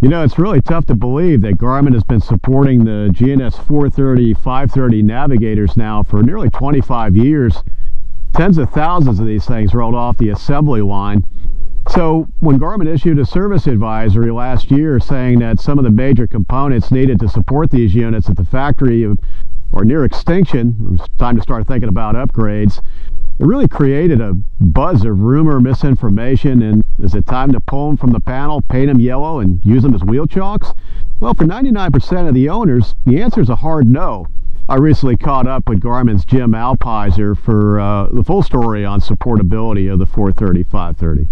You know, it's really tough to believe that Garmin has been supporting the GNS 430, 530 navigators now for nearly 25 years. Tens of thousands of these things rolled off the assembly line. So when Garmin issued a service advisory last year saying that some of the major components needed to support these units at the factory are near extinction, it's time to start thinking about upgrades. It really created a buzz of rumor, misinformation, and is it time to pull them from the panel, paint them yellow, and use them as wheel chalks? Well, for 99% of the owners, the answer is a hard no. I recently caught up with Garmin's Jim Alpiser for the full story on supportability of the 430, 530.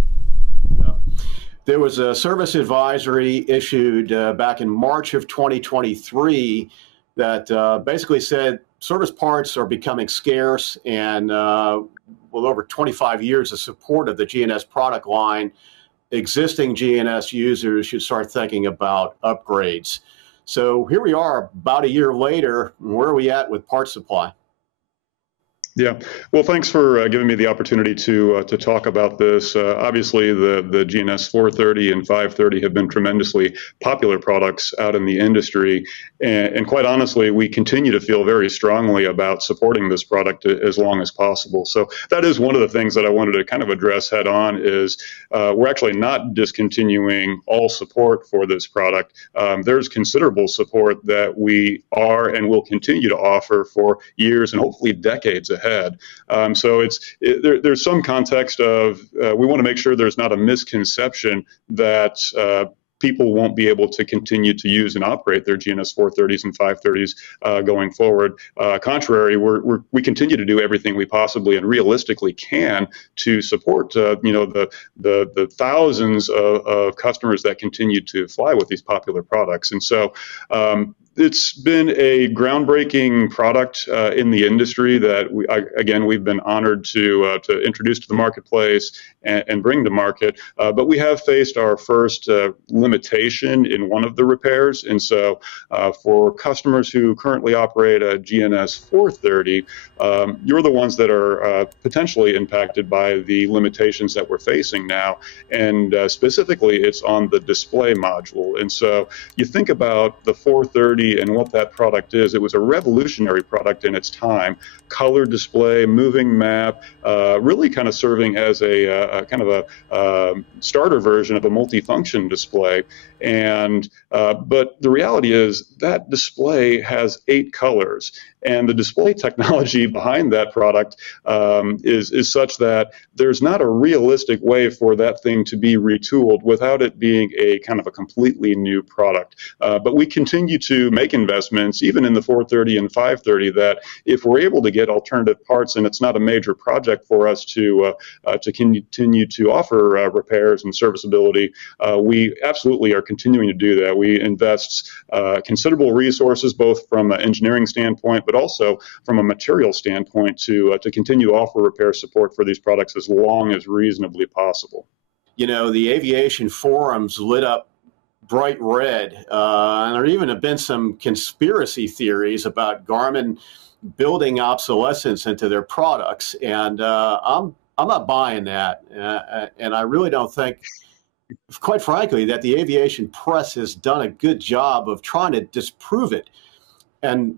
There was a service advisory issued back in March of 2023 that basically said service parts are becoming scarce, and with over 25 years of support of the GNS product line, existing GNS users should start thinking about upgrades. So here we are about a year later. Where are we at with parts supply? Yeah, well, thanks for giving me the opportunity to talk about this. Obviously, the GNS 430 and 530 have been tremendously popular products out in the industry, and quite honestly, we continue to feel very strongly about supporting this product as long as possible. So that is one of the things that I wanted to kind of address head on is we're actually not discontinuing all support for this product. There's considerable support that we are and will continue to offer for years and hopefully decades ahead. So there's some context of we want to make sure there's not a misconception that people won't be able to continue to use and operate their GNS 430s and 530s going forward. Contrary, we continue to do everything we possibly and realistically can to support the thousands of customers that continue to fly with these popular products. And so it's been a groundbreaking product in the industry that we've been honored to introduce to the marketplace and bring to market. But we have faced our first limitation in one of the repairs. And so for customers who currently operate a GNS 430, you're the ones that are potentially impacted by the limitations that we're facing now. And specifically, it's on the display module. And so you think about the 430 and what that product is. It was a revolutionary product in its time. Color display, moving map, really kind of serving as a kind of a starter version of a multifunction display. And but the reality is that display has 8 colors, and the display technology behind that product is such that there's not a realistic way for that thing to be retooled without it being a kind of a completely new product. But we continue to make investments, even in the 430 and 530, that if we're able to get alternative parts and it's not a major project for us to continue to offer repairs and serviceability, we absolutely are continuing to do that. We invest considerable resources, both from an engineering standpoint, but also from a material standpoint, to continue to offer repair support for these products as long as reasonably possible. You know, the aviation forums lit up bright red, and there even have been some conspiracy theories about Garmin building obsolescence into their products, and I'm not buying that, and I really don't think, quite frankly, that the aviation press has done a good job of trying to disprove it. And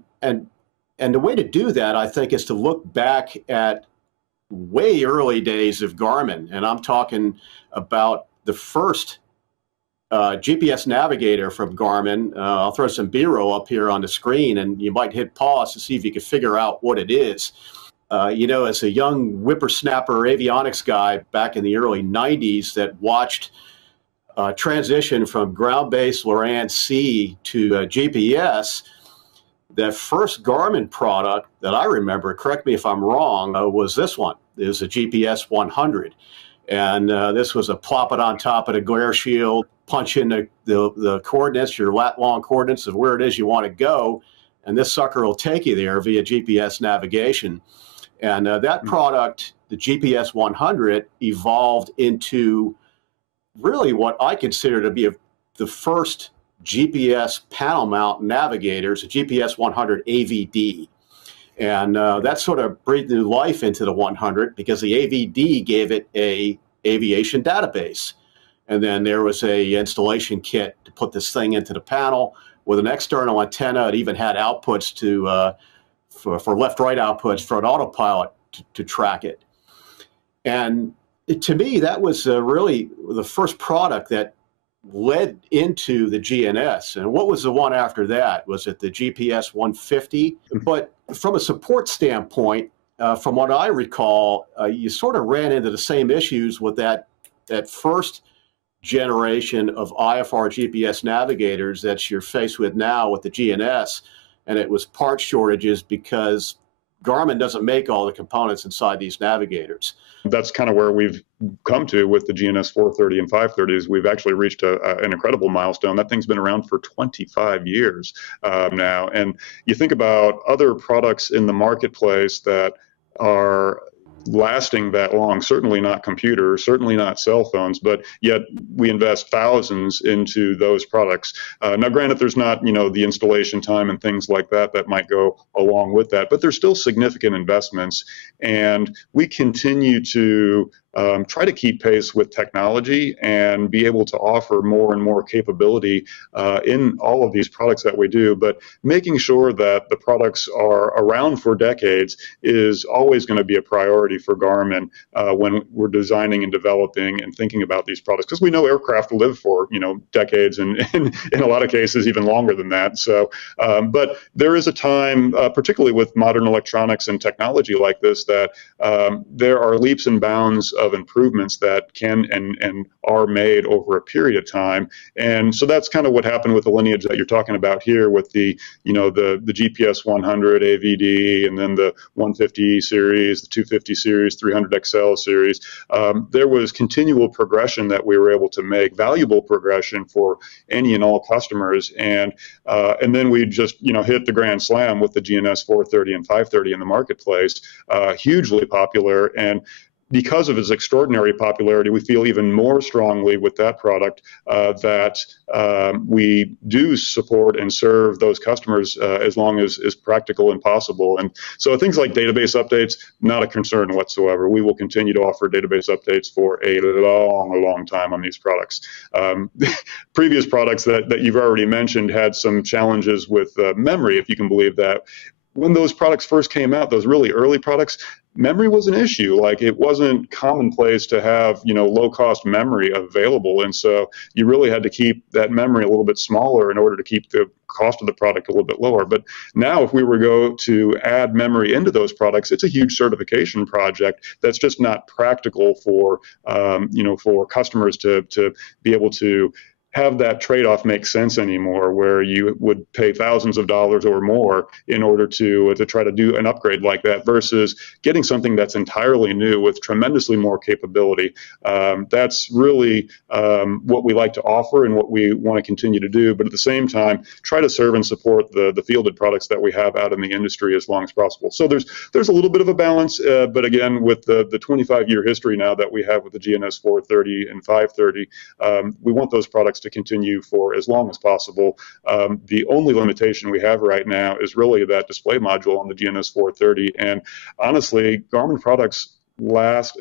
the way to do that, I think, is to look back at way early days of Garmin. And I'm talking about the first GPS navigator from Garmin. I'll throw some B-roll up here on the screen, and you might hit pause to see if you can figure out what it is. You know, as a young whippersnapper avionics guy back in the early 90s that watched transition from ground-based Loran-C to GPS, the first Garmin product that I remember, correct me if I'm wrong, was this one. It was a GPS 100. And this was a plop it on top of the glare shield, punch in the coordinates, your lat-long coordinates of where it is you want to go, and this sucker will take you there via GPS navigation. And that product, the GPS 100, evolved into really what I consider to be the first GPS panel mount navigators, a GPS 100 AVD. And that sort of breathed new life into the 100 because the AVD gave it a aviation database. And then there was a installation kit to put this thing into the panel with an external antenna. It even had outputs for left-right outputs for an autopilot to track it. And to me, that was really the first product that led into the GNS. And what was the one after that? Was it the GPS 150? But from a support standpoint, from what I recall, you sort of ran into the same issues with that first generation of IFR GPS navigators that you're faced with now with the GNS. And it was part shortages because Garmin doesn't make all the components inside these navigators. That's kind of where we've come to with the GNS 430 and 530 is we've actually reached an incredible milestone. That thing's been around for 25 years now. And you think about other products in the marketplace that are lasting that long, certainly not computers, certainly not cell phones, but yet we invest thousands into those products. Now, granted, there's not, the installation time and things like that that might go along with that, but there's still significant investments, and we continue to try to keep pace with technology and be able to offer more and more capability in all of these products that we do. But making sure that the products are around for decades is always going to be a priority for Garmin when we're designing and developing and thinking about these products, because we know aircraft live for decades and in a lot of cases even longer than that. So, but there is a time, particularly with modern electronics and technology like this, that there are leaps and bounds of improvements that can and are made over a period of time. And so that's kind of what happened with the lineage that you're talking about here with the GPS 100 AVD, and then the 150 series, the 250 series, 300 XL series. There was continual progression that we were able to make, valuable progression for any and all customers. And then we just hit the grand slam with the GNS 430 and 530 in the marketplace, hugely popular. And because of its extraordinary popularity, we feel even more strongly with that product that we do support and serve those customers as long as is practical and possible. And so things like database updates, not a concern whatsoever. We will continue to offer database updates for a long time on these products. Previous products that you've already mentioned had some challenges with memory, if you can believe that. When those products first came out, those really early products, memory was an issue. Like, it wasn't commonplace to have, low-cost memory available. And so you really had to keep that memory a little bit smaller in order to keep the cost of the product a little bit lower. But now if we were to go to add memory into those products, it's a huge certification project that's just not practical for, for customers to be able to have that trade-off make sense anymore, where you would pay thousands of dollars or more in order to try to do an upgrade like that, versus getting something that's entirely new with tremendously more capability. That's really what we like to offer and what we want to continue to do, but at the same time, try to serve and support the fielded products that we have out in the industry as long as possible. So there's a little bit of a balance, but again, with the 25-year history now that we have with the GNS 430 and 530, we want those products to continue for as long as possible. The only limitation we have right now is really that display module on the GNS 430. And honestly, Garmin products last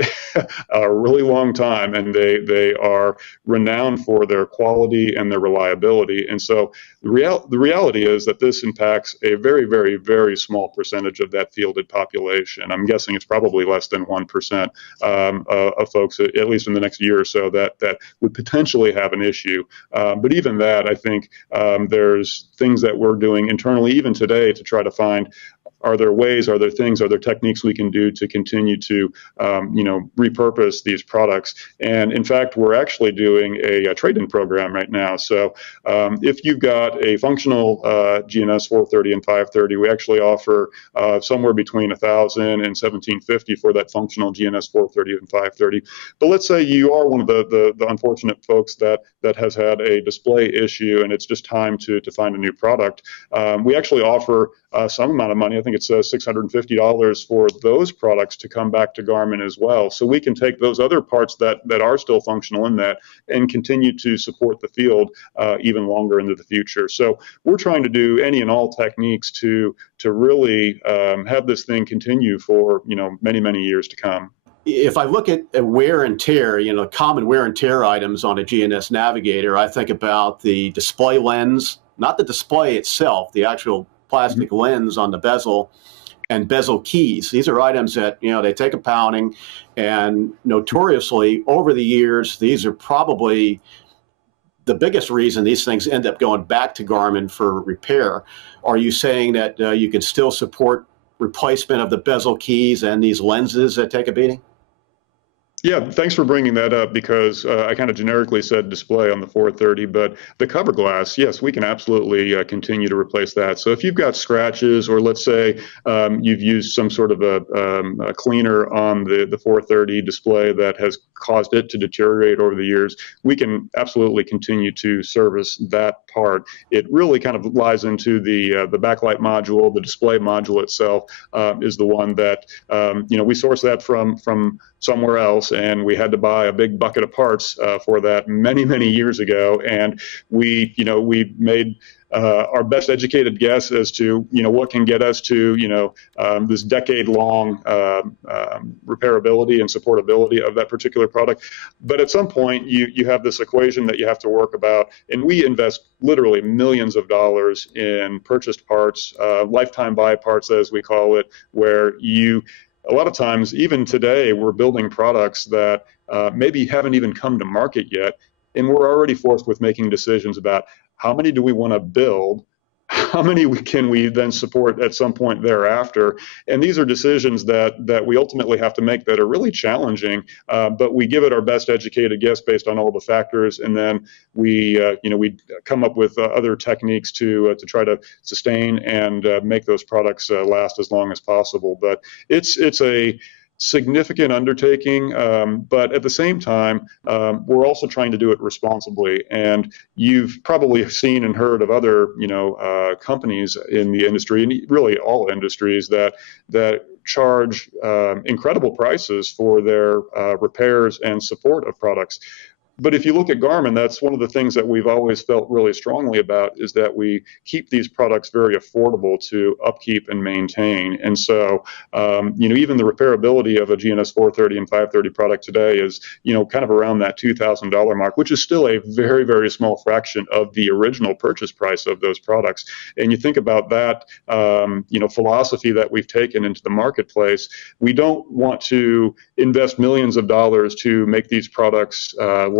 a really long time, and they are renowned for their quality and their reliability. And so the reality is that this impacts a very, very, very small percentage of that fielded population. I'm guessing it's probably less than 1% of folks, at least in the next year or so, that would potentially have an issue. But even that, I think there's things that we're doing internally even today to try to find, are there ways, are there things, are there techniques we can do to continue to, repurpose these products? And in fact, we're actually doing a trade-in program right now. So if you've got a functional GNS 430 and 530, we actually offer somewhere between $1,000 and $1,750 for that functional GNS 430 and 530. But let's say you are one of the unfortunate folks that has had a display issue and it's just time to find a new product. We actually offer some amount of money. I think it's $650 for those products to come back to Garmin as well. So we can take those other parts that are still functional in that and continue to support the field even longer into the future. So we're trying to do any and all techniques to really have this thing continue for many, many years to come. if I look at wear and tear, common wear and tear items on a GNS Navigator, I think about the display lens, not the display itself, the actual plastic lens on the bezel, and bezel keys. These are items that, they take a pounding, and notoriously over the years, these are probably the biggest reason these things end up going back to Garmin for repair. Are you saying that you can still support replacement of the bezel keys and these lenses that take a beating? Yeah, thanks for bringing that up, because I kind of generically said display on the 430, but the cover glass, yes, we can absolutely continue to replace that. So if you've got scratches, or let's say you've used some sort of a cleaner on the 430 display that has caused it to deteriorate over the years, we can absolutely continue to service that part. It really kind of lies into the backlight module. The display module itself is the one that we source that from somewhere else, and we had to buy a big bucket of parts for that many years ago, and we made our best educated guess as to what can get us to this decade-long repairability and supportability of that particular product. But at some point, you have this equation that you have to work about, and we invest literally millions of dollars in purchased parts, lifetime buy parts, as we call it, where a lot of times, even today, we're building products that maybe haven't even come to market yet, and we're already forced with making decisions about how many do we want to build, how many can we then support at some point thereafter. And these are decisions that we ultimately have to make that are really challenging, but we give it our best educated guess based on all the factors, and then we come up with other techniques to try to sustain and make those products last as long as possible. But it's a significant undertaking, but at the same time, we're also trying to do it responsibly. And you've probably seen and heard of other, companies in the industry, and really all industries, that charge incredible prices for their repairs and support of products. But if you look at Garmin, that's one of the things that we've always felt really strongly about, is that we keep these products very affordable to upkeep and maintain. And so, even the repairability of a GNS 430 and 530 product today is, kind of around that $2,000 mark, which is still a very small fraction of the original purchase price of those products. And you think about that, philosophy that we've taken into the marketplace. We don't want to invest millions of dollars to make these products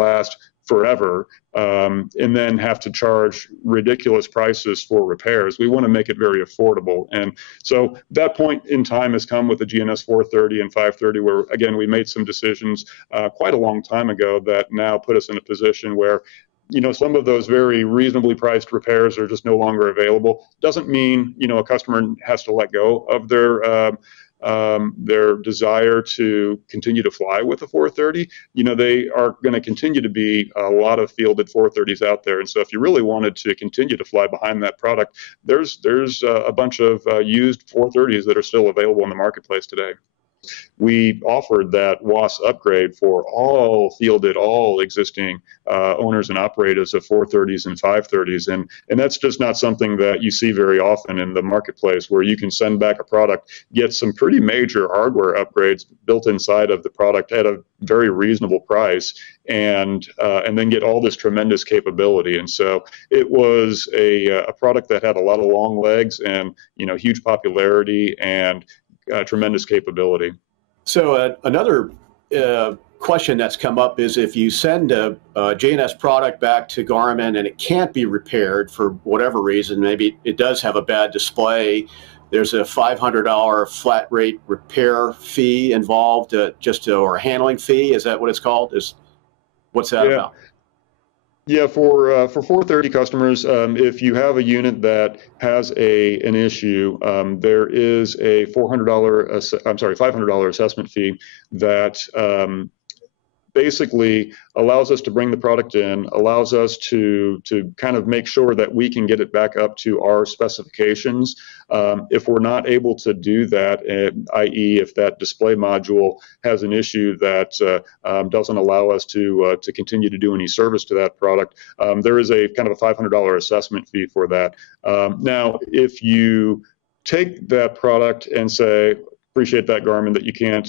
last forever, and then have to charge ridiculous prices for repairs. We want to make it very affordable. And so that point in time has come with the GNS 430 and 530, where, again, we made some decisions quite a long time ago that now put us in a position where some of those very reasonably priced repairs are just no longer available. Doesn't mean, a customer has to let go of their desire to continue to fly with the 430. They are going to continue to be a lot of fielded 430s out there. And so if you really wanted to continue to fly behind that product, there's a bunch of used 430s that are still available in the marketplace today. We offered that WAS upgrade for all existing owners and operators of 430s and 530s. And that's just not something that you see very often in the marketplace, where you can send back a product, get some pretty major hardware upgrades built inside of the product at a very reasonable price, and then get all this tremendous capability. And so it was a product that had a lot of long legs and, huge popularity and tremendous capability. So another question that's come up is, if you send a GNS product back to Garmin and it can't be repaired for whatever reason, maybe it does have a bad display, there's a $500 flat rate repair fee involved, or a handling fee. Is that what it's called? What's that about? Yeah, for 430 customers, if you have a unit that has an issue, there is a $500 assessment fee that basically allows us to bring the product in, allows us to kind of make sure that we can get it back up to our specifications. If we're not able to do that, i.e. if that display module has an issue that doesn't allow us to continue to do any service to that product, there is a kind of a $500 assessment fee for that. Now, if you take that product and say, appreciate that, Garmin, that you can't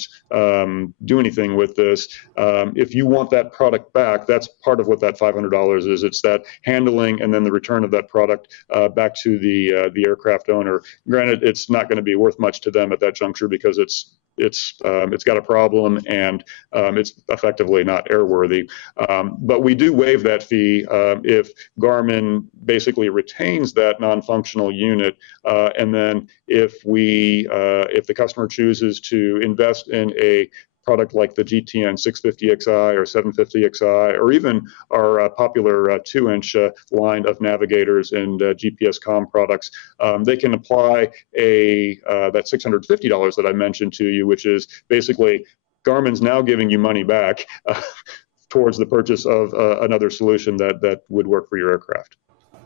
do anything with this. If you want that product back, that's part of what that $500 is. It's that handling and then the return of that product back to the aircraft owner. Granted, it's not going to be worth much to them at that juncture because it's got a problem and it's effectively not airworthy. But we do waive that fee if Garmin basically retains that non-functional unit, and then if the customer chooses to invest in a product like the GTN 650XI or 750XI, or even our popular 2-inch line of navigators and GPS comm products, they can apply that $650 that I mentioned to you, which is basically Garmin's now giving you money back towards the purchase of another solution that would work for your aircraft.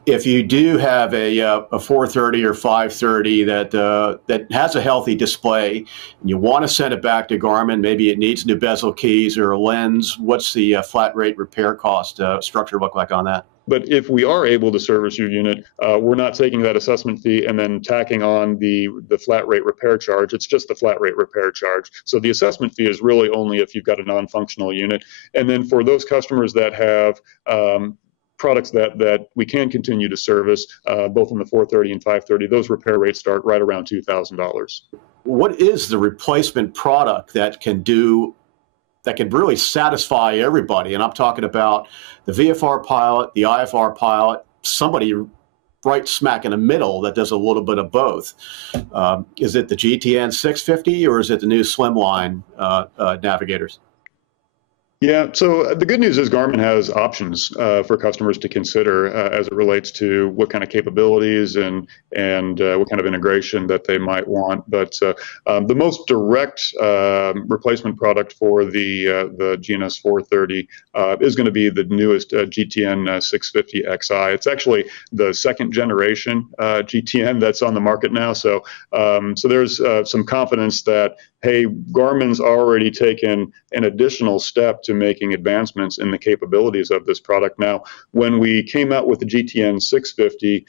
If you do have a 430 or 530 that has a healthy display, and you want to send it back to Garmin, maybe it needs new bezel keys or a lens, what's the flat rate repair cost structure look like on that? But if we are able to service your unit, we're not taking that assessment fee and then tacking on the flat rate repair charge. It's just the flat rate repair charge. So the assessment fee is really only if you've got a non-functional unit. And then for those customers that have products that we can continue to service, both in the 430 and 530, those repair rates start right around $2,000. What is the replacement product that can really satisfy everybody? And I'm talking about the VFR pilot, the IFR pilot, somebody right smack in the middle that does a little bit of both. Is it the GTN 650 or is it the new slimline navigators? Yeah, so the good news is Garmin has options for customers to consider as it relates to what kind of capabilities and what kind of integration that they might want. But the most direct replacement product for the GNS 430 is going to be the newest GTN 650XI. It's actually the second generation GTN that's on the market now. So there's some confidence that, hey, Garmin's already taken an additional step to making advancements in the capabilities of this product. Now, when we came out with the GTN 650,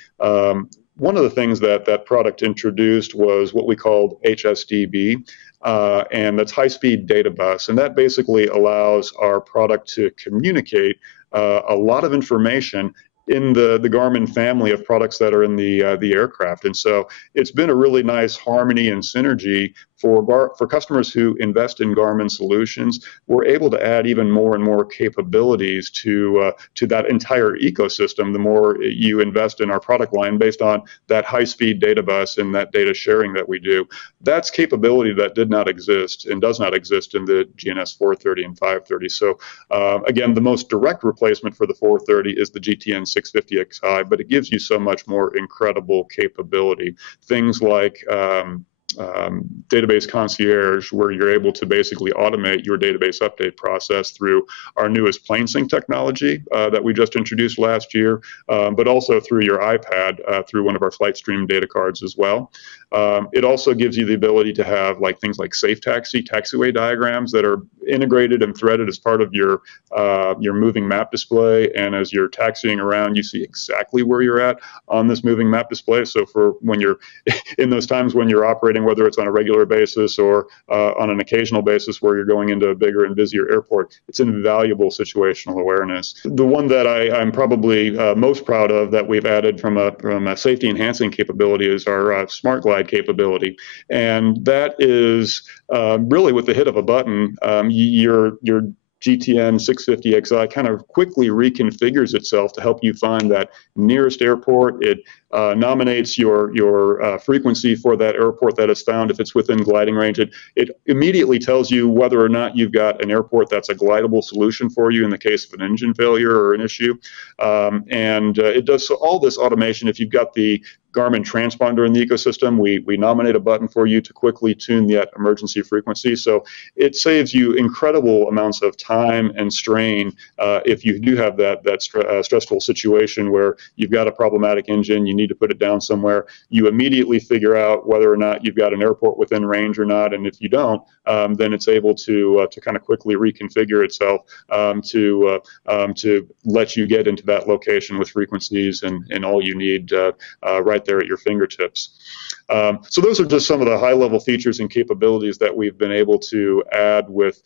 one of the things that product introduced was what we called HSDB, and that's high-speed data bus. And that basically allows our product to communicate a lot of information in the Garmin family of products that are in the aircraft. And so it's been a really nice harmony and synergy for customers who invest in Garmin solutions. We're able to add even more and more capabilities to that entire ecosystem the more you invest in our product line based on that high-speed data bus and that data sharing that we do. That's capability that did not exist and does not exist in the GNS 430 and 530. So again, the most direct replacement for the 430 is the GTN 650XI, but it gives you so much more incredible capability. Things like database concierge, where you're able to basically automate your database update process through our newest PlaneSync technology that we just introduced last year, but also through your iPad through one of our FlightStream data cards as well. It also gives you the ability to have things like safe taxiway diagrams that are integrated and threaded as part of your moving map display. And as you're taxiing around, you see exactly where you're at on this moving map display. So for when you're in those times when you're operating, whether it's on a regular basis or on an occasional basis where you're going into a bigger and busier airport, it's invaluable situational awareness. The one that I'm probably most proud of that we've added from a safety enhancing capability is our Smart Glide capability. And that is really with the hit of a button, your GTN 650XI kind of quickly reconfigures itself to help you find that nearest airport. It nominates your frequency for that airport that is found if it's within gliding range. It immediately tells you whether or not you've got an airport that's a glidable solution for you in the case of an engine failure or an issue. And it does all this automation. If you've got the Garmin transponder in the ecosystem, we nominate a button for you to quickly tune that emergency frequency. So it saves you incredible amounts of time and strain if you do have that stressful situation where you've got a problematic engine, you need to put it down somewhere. You immediately figure out whether or not you've got an airport within range or not, and if you don't, then it's able to kind of quickly reconfigure itself to let you get into that location with frequencies and all you need right right there at your fingertips. So those are just some of the high-level features and capabilities that we've been able to add with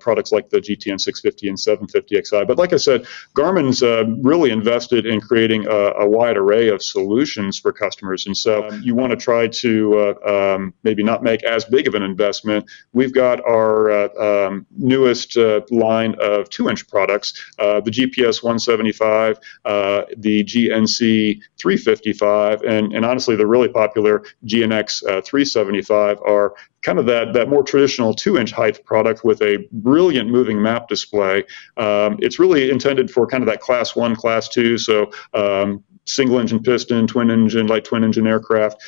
products like the GTN 650 and 750XI. But like I said, Garmin's really invested in creating a wide array of solutions for customers. And so you want to try to maybe not make as big of an investment. We've got our newest line of 2-inch products, the GPS 175, the GNC 355, and honestly, the really popular GNX 375 are kind of that more traditional 2-inch height product with a brilliant moving map display. It's really intended for kind of that class 1, class 2, so single engine piston, twin engine, light twin engine aircraft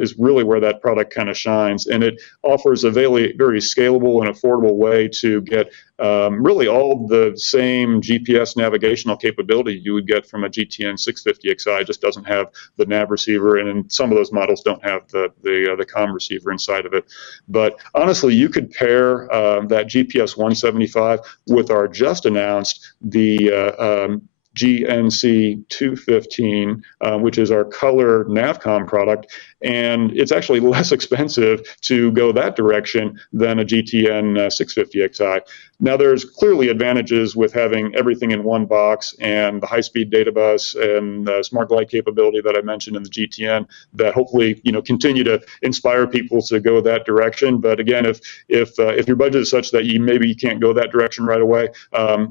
is really where that product kind of shines. And it offers a very, very scalable and affordable way to get really all the same GPS navigational capability you would get from a GTN 650XI. It just doesn't have the nav receiver, and some of those models don't have the comm receiver inside of it. But honestly, you could pair that GPS 175 with our just announced the GNC 215, which is our color Navcom product, and it's actually less expensive to go that direction than a GTN 650XI. Now, there's clearly advantages with having everything in one box and the high-speed data bus and smart glide capability that I mentioned in the GTN that hopefully continue to inspire people to go that direction. But again, if your budget is such that maybe you can't go that direction right away,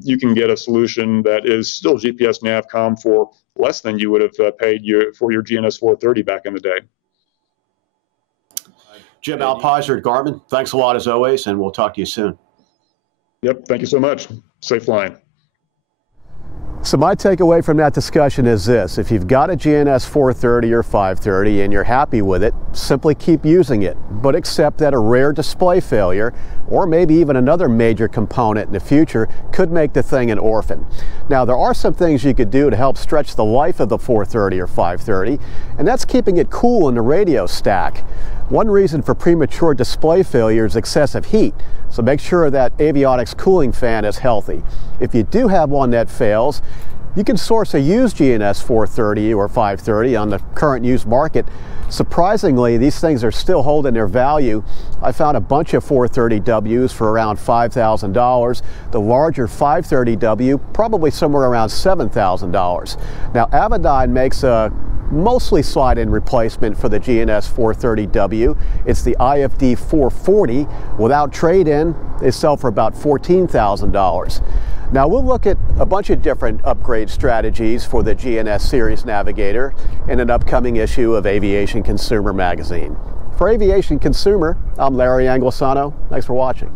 you can get a solution that is still GPS Navcom for less than you would have paid for your GNS 430 back in the day. Jim Alpiser at Garmin, thanks a lot as always, and we'll talk to you soon. Yep, thank you so much. Safe flying. So my takeaway from that discussion is this: if you've got a GNS 430 or 530 and you're happy with it, simply keep using it, but accept that a rare display failure, or maybe even another major component in the future, could make the thing an orphan. Now, there are some things you could do to help stretch the life of the 430 or 530, and that's keeping it cool in the radio stack. One reason for premature display failure is excessive heat, so make sure that avionics cooling fan is healthy. If you do have one that fails, you can source a used GNS 430 or 530 on the current used market. Surprisingly, these things are still holding their value. I found a bunch of 430Ws for around $5,000. The larger 530W probably somewhere around $7,000. Now, Avidyne makes a mostly slide-in replacement for the GNS 430W. It's the IFD 440. Without trade-in, they sell for about $14,000. Now, we'll look at a bunch of different upgrade strategies for the GNS-series navigator in an upcoming issue of Aviation Consumer Magazine. For Aviation Consumer, I'm Larry Anglisano. Thanks for watching.